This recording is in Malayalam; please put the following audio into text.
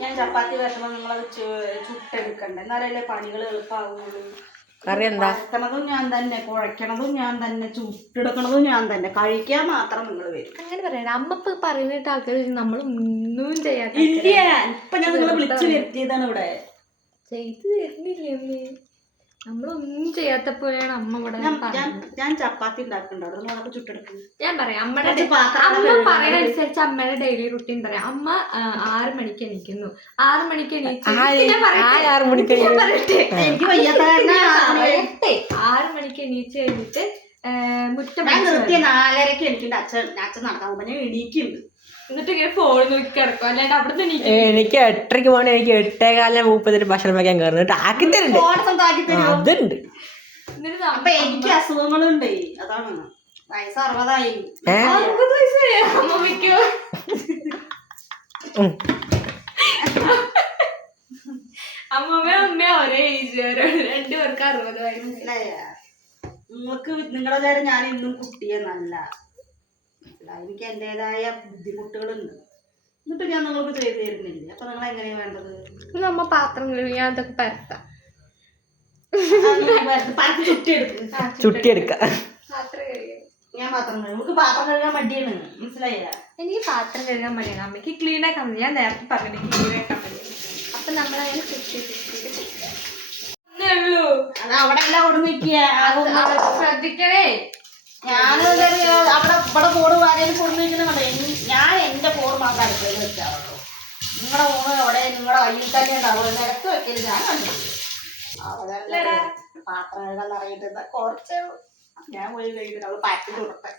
ഞാൻ ചപ്പാത്തി വരുമ്പോ നിങ്ങളത് ചുട്ടെടുക്കണ്ട, എന്നാലല്ലേ പണികൾ എളുപ്പമാവുള്ളൂ. കറി എന്താ? പരത്തണതും ഞാൻ തന്നെ, കുഴക്കണതും ഞാൻ തന്നെ, ചുട്ടെടുക്കണതും ഞാൻ തന്നെ, കഴിക്കാൻ മാത്രം നിങ്ങൾ വരും. അങ്ങനെ പറയണ അമ്മ ഇപ്പൊ പറയുന്നിട്ട് ആൾക്കാർ നമ്മളൊന്നും ചെയ്യാത്ത. ഇല്ല, ഇപ്പൊ ഞാൻ നിങ്ങളെ വിളിച്ചു വരുത്തിയതാണ് ഇവിടെ. ചെയ്ത് തരുന്നില്ലേ നമ്മളൊന്നും ചെയ്യാത്ത പോലെയാണ് അമ്മ ഇവിടെ. ഞാൻ ചപ്പാത്തി ഉണ്ടാക്കുന്നുണ്ട്, അതൊന്നും അതൊക്കെ ചുട്ടെടുക്കും. ഞാൻ പറയാം അമ്മ പറയുന്നതനുസരിച്ച് അമ്മയുടെ ഡെയിലി റുട്ടീൻ പറയാം. അമ്മ 6 മണിക്ക് എണീക്കുന്നു. 6 മണിക്ക് എണീറ്റ് 6 മണിക്ക് എനിക്ക് വയ്യാത്ത 6 മണിക്ക് എണീച്ച് കഴിഞ്ഞിട്ട് മുറ്റം 4:30 എണീക്കുന്നുണ്ട്. അച്ഛൻ നടക്കാൻ പോകുമ്പോ ഞാൻ എണീക്കുന്നുണ്ട്. എന്നിട്ട് ഇങ്ങനെ ഫോൺ നോക്കി കിടക്കും, അല്ലാണ്ട് അവിടെ തന്നെ എനിക്ക് 8:30 പോകണേ. എനിക്ക് 8:15 ഭക്ഷണം വയ്ക്കാൻ കയറുന്നു ആക്കി തരുന്നുണ്ട്. അതുണ്ട്. അപ്പൊ എനിക്ക് അസുഖങ്ങളുണ്ട്, അതാണ്. വയസ്സ് 60ആയി. 60 വയസ്സായി അമ്മമ്മയ്ക്കോ? അമ്മമ്മ ഒരേ ഏജ്, 2 പേർക്ക് 60 വയസ്സ്. മനസ്സിലായ? നിങ്ങൾക്ക് നിങ്ങളുടെ നേരം ഞാൻ ഇന്നും കുട്ടിയെന്നല്ല, എനിക്ക് എന്റേതായ ബുദ്ധിമുട്ടുകളുണ്ട്. എന്നിട്ട് ഞാൻ നിങ്ങൾക്ക് ചെയ്തു തരുന്നില്ല. അപ്പൊ നിങ്ങൾ എങ്ങനെയാ വേണ്ടത്? നമ്മ പാത്രം കഴുകി ഞാൻ അതൊക്കെ പരത്താം. ചുട്ടിയെടുക്ക. പാത്രം കഴുകാം. ഞാൻ പാത്രം കഴുകും. നമുക്ക് പാത്രം കഴുകാൻ മടിയാണ്, മനസ്സിലായ? എനിക്ക് പാത്രം കഴുകാൻ മടിയാണ്. അമ്മയ്ക്ക് ക്ലീൻ ആക്കാൻ മതി. ഞാൻ നേരത്തെ പറഞ്ഞു ക്ലീൻ ആക്കാൻ മടിയാണ്. അപ്പൊ നമ്മളങ്ങനെ ഉള്ളൂ. അത് അവിടെ എല്ലാം അവിടെ നിൽക്കുക. ശ്രദ്ധിക്കണേ. ഞാനവിടെ ഇവിടെ ഫോണ് ആരെയും ഫോൺ നിൽക്കുന്നുണ്ടോ? ഞാൻ എന്റെ ഫോൺ മാത്രം അടുക്കളയിൽ വെക്കാറുള്ളൂ. നിങ്ങളുടെ ഫോണ് അവിടെ നിങ്ങളുടെ കയ്യിൽ തന്നെ ഉണ്ടാവും. നിരക്ക് വെക്കല് ഞാൻ കണ്ടിട്ടില്ല. അവിടെ പാത്രം കഴുകാൻ അറിയിട്ട് കുറച്ച് ഞാൻ പോയി കഴിക്കുന്നത് അവള് പാറ്റി കൊടുത്തെ.